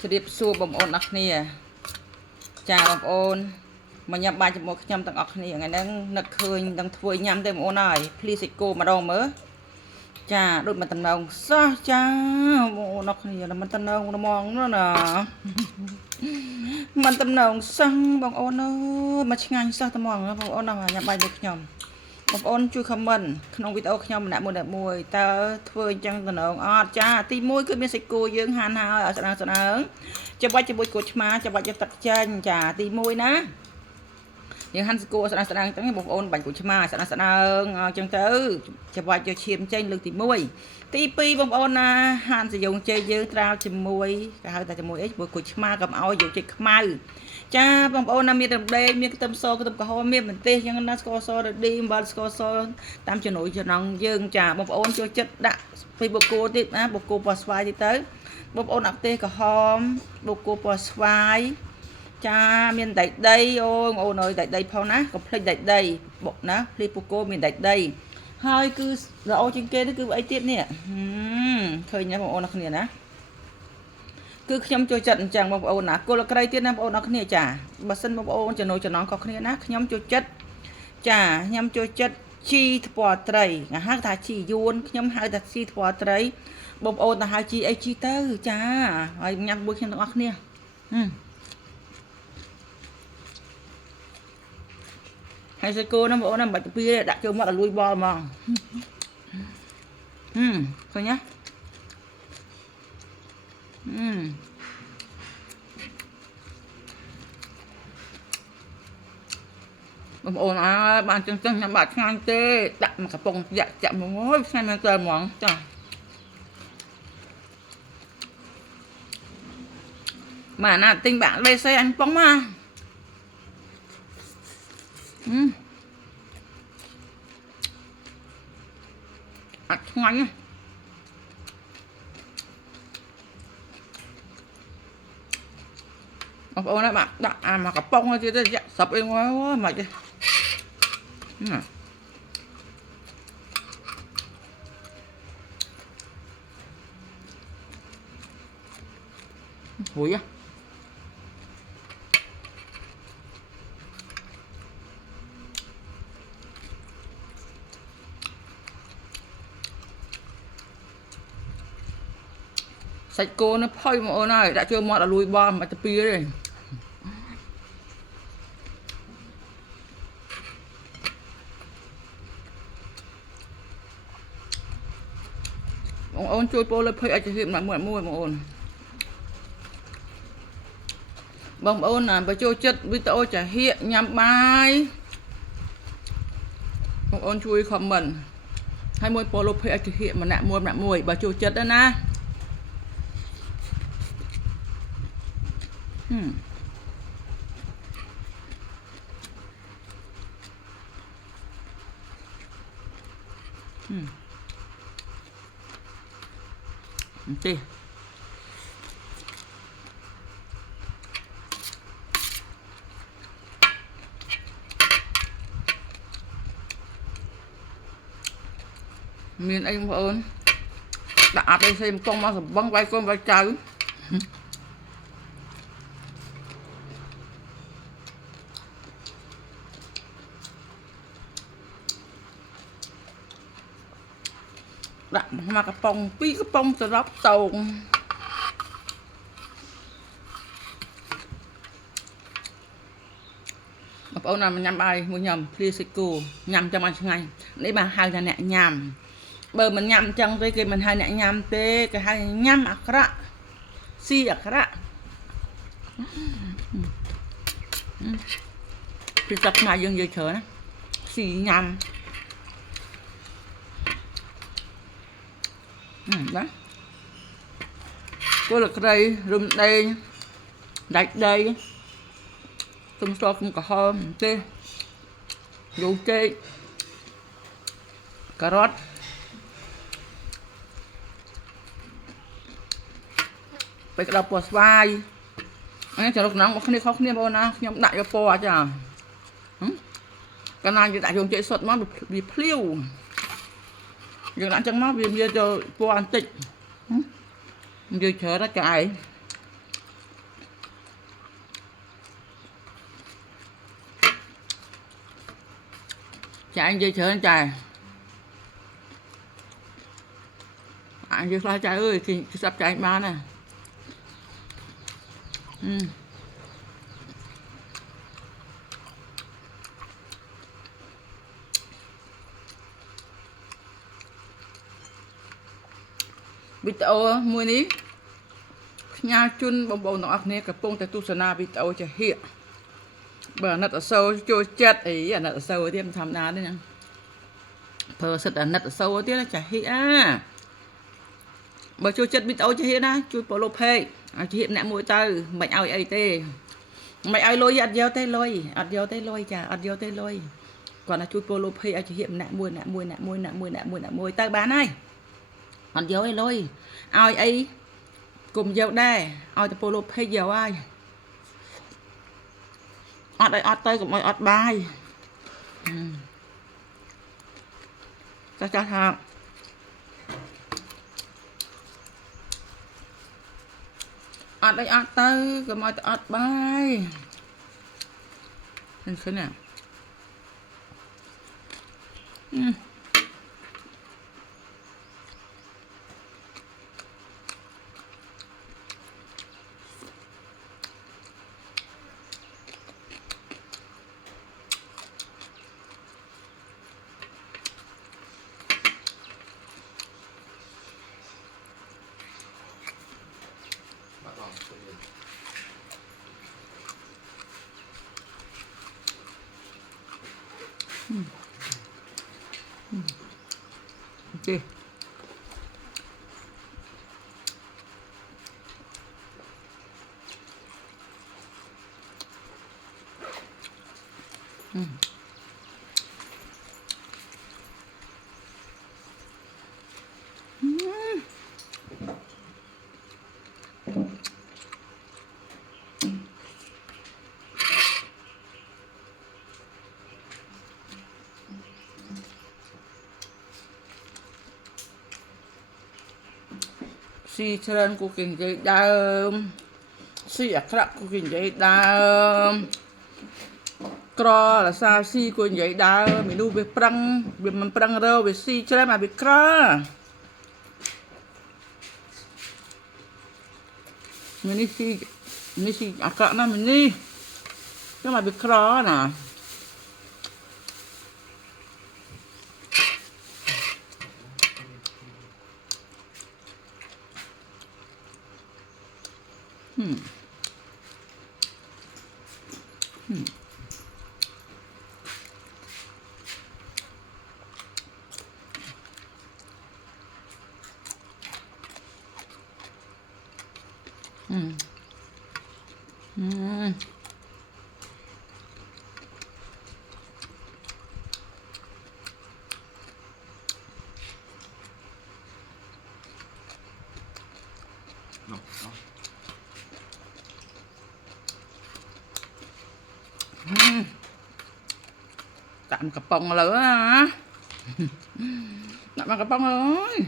จะเรียบสู้บ่มโอนอักเนี่ยจ่าบ่มโอนมันยำบายจมูกยำตั้งอักเนี่ยไงนั่งนักเคยตั้งถวยยำเต็มโอนหน่อยพลีสิโกมาดองเมื่อจ่าดูมันตั้งนองซะจ่าโอนอักเนี่ยมันตั้งนองมองนั่นน่ะมันตั้งนองสั่งบ่มโอนเอ้ยมาช่างซะตั้งมองนะบ่มโอนน่ะยำบายจมูกยำបងប្អូនជួយ comment ក្នុងវីដេអូខ្ញុំម្នាក់មួយតើធ្វើអញ្ចឹងតំណងអត់ចាទី1គឺមានសាច់គោយើងហាន់ហើយអត់ស្ដើងចាំបាច់ជាមួយគោឆ្មាចាំបាច់យកទឹកចាញ់ចាទី1ណាយើងហាន់សាច់គោស្ដើងទាំងនេះបងប្អូនបាញ់គោឆ្មាស្ដើងអញ្ចឹងទៅចាំបាច់យកឈាមចេញលើកទី1ទី2បងប្អូនណាហាន់សាយ៉ុងជ័យយើងត្រាវជាមួយគេហៅថាជាមួយអីគោឆ្មាកុំឲ្យយកចេញខ្មៅចាបងប្អូនណាមានរំដេងមានខ្ទឹមសខ្ទឹមក្រហមមានម្ទេសយ៉ាងណាស្ករសរឌីអំបិលស្ករសតាមចំណូលចំណងយើងចាបងប្អូនចូលចិត្តដាក់ពីបូកគោទៀតណាបូកគោពណ៌ស្វាយទៀតទៅបងប្អូនដាក់ម្ទេសក្រហមបូកគោពណ៌ស្វាយចាមានដែកដីអូបងប្អូនអើយដែកដីផងណាកុំភ្លេចដែកដីបុកណាភ្លេចបូកគោមានដែកដីហើយគឺល្អជាងគេនេះគឺអីទៀតនេះឃើញណាបងប្អូនអ្នកគ្នាណាគឺខ្ញុំចូលចិត្តអញ្ចឹងបងប្អូនណាគល់ក្រៃទៀតណាបងប្អូនអរគ្នាចាបើសិនបងប្អូនចំណូលចំណងខុសគ្នាណាខ្ញុំចូលចិត្តចាខ្ញុំចូលចិត្តជីថ្ពាល់ត្រីគេហៅថាជីយួនខ្ញុំហៅថាជីថ្ពាល់ត្រីបងប្អូនទៅហៅជីអីជីទៅចាហើយញ៉ាំមួយខ្ញុំទាំងអស់គ្នាហើយសាច់គោណាបងប្អូនណាមិនបាច់ទៅពីទេដាក់ចូលមាត់ឲ្យលួយបលហ្មងឃើញណាបងប្អូនអើយបានចឹងញ៉ាំបាត់ឆ្ងាញ់ទេដាក់មកកំប៉ុងចាក់មកអូយឆ្ងាញ់មែនតើហ្មងចាមកណាទិញបាក់លេសេអញប៉ុងមកអត់ឆ្ងាញ់បងប្អូនណាបាទដាក់អាមកកំប៉ុងទៀតទៅចាក់ស្រាប់អីមកមិនទេហួយសាច់គោនេះផុយបងប្អូនហើយដាក់ចូលមាត់ឲ្យលួយបល់មិនទៅពីទេបងអូនជួយពោលលើភ័យអាចជិះមួយបងអូនបងប្អូនណាបើចូលចិត្តវីដេអូចាហៀកញ៉ាំបាយបងអូនជួយ comment ហើយមួយពោលលើភ័យអាចជិះម្នាក់មួយបើចូលចិត្តណាទេមានអីបងប្អូនដាក់អត់អីផ្សេងកំប៉ុងមកសម្បឹងវាយកូនវាយចៅដាក់មកកំប៉ុង2កំប៉ុងសរុបតោងបងប្អូនណាញ៉ាំបាយមួយញ៉ាំភ្លៀសាច់គោញ៉ាំចាំឲ្យឆ្ងាញ់នេះបានហៅថាអ្នកញ៉ាំបើមិនញ៉ាំអញ្ចឹងទេគេមិនហៅអ្នកញ៉ាំទេគេហៅញ៉ាំអាក្រក់ស៊ីអាក្រក់ពីទឹកខ្មែរយើងនិយាយច្រើនណាស៊ីញ៉ាំណាគល់ក្រៃរំដេងដាច់ដីខ្ទឹមសខ្ទឹមក្រហមទេយូចេកការ៉ុតបេក្តៅពណ៌ស្វាយនេះចរិតក្នុងមកគ្នាខុសគ្នាបងណាខ្ញុំដាក់យកពណ៌ចាកាលណាយើងដាក់យូចេកសុទ្ធមកវាភ្លាវយើងដាក់ចឹងមកវាមានចូលពណ៌បន្តិចនិយាយច្រើនណាស់ចាឯង anh dây chớ anh trai anh dây khóa trai ơi khi sắp trai anh bán nè video mua ní nhà chun bông bông nó ác nè cặp bông tại tu sơn na video chả hiện bờ nát ở sâu trôi chết ấy à nát ở sâu thì em tham ná đấy nha phờ sật ở nát ở sâu thì là chả hiện bờ trôi chết video chả hiện á chui polo pay chả hiện nè mũi tư mày ao ấy tê mày ao lôi ăn dao tê lôi chả ăn dao tê lôi còn là chui polo pay chả hiện nè mùi tay bán này ăn dao ấy lôi ao ấy cùng dao đây ao polo pay dao ai ọt đây ọt tới cũng ơi ọt bài chắc chắn ha ọt đây ọt tới cũng ơi ọt bài hình thế nào ok si trơn của kinh dây đơm si ạc rạc của kinh dây đơm cro là sao si của dây đơm mình đu về mình prăng râu về si trơn mà bị cro mình si ạc rạc nó mình đi nhưng mà bị cro nè tạm cặp bông lửa hả tạm cặp bông ơi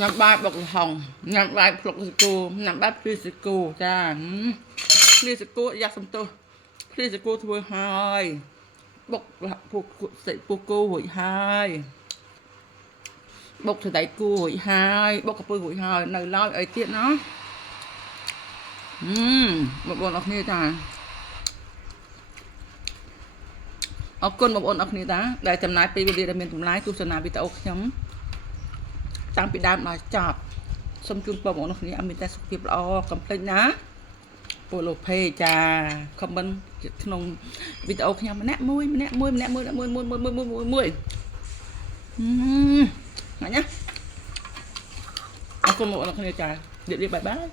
nhằm bài bọc hồng nhằm bài bọc cô nhằm bài cô cha cô ra xong tôi cô thôi hai bọc sẽ cô hội hai bọc thì đẩy cô hội hai bọc cặp hội hai này lo ấy tiện nó một bọn ọc như ta ọc con một bọn ọc như ta đại tầm lái tv để mình tầm lái tu sơn nào bị tao nhóm tăng bị đam là chọp សូមជូនពរបងប្អូនគ្នាឲ្យមានតែសុខភាពល្អកុំភ្លេចណាពូឡូផេចាខមមិនក្នុងវីដេអូខ្ញុំម្នាក់មួយណាអរគុណបងប្អូនគ្នាចាជម្រាបលាបាយបាយ